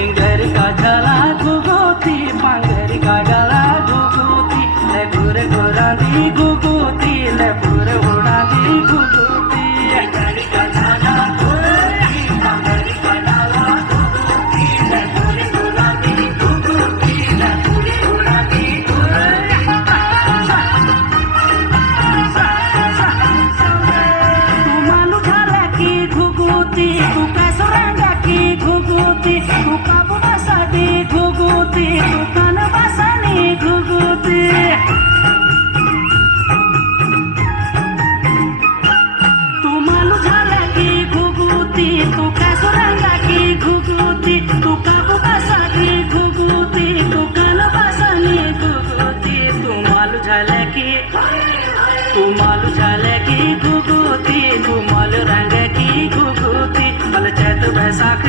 Inger का जला घुघुती पंगर का गला घुघुती ले घुर घुरांदी घुघुती ले घुर उड़ांदी घुघुती इंगर का जला घुघुती पंगर का गला घुघुती ले घुर घुरांदी घुघुती ले घुर उड़ांदी तू मालू झाला की घुघुती तू कासुरांगा की घुघुती तू काबू बसादी घुघुती तू कान बसानी घुघुती तू मालू झाला की घुघुती तू कासुरांगा की घुघुती तू काबू बसादी घुघुती तू कान बसानी घुघुती तू मालू झाला की घुघुती तू मालू रंग की घुघुती मल चैत बैसाख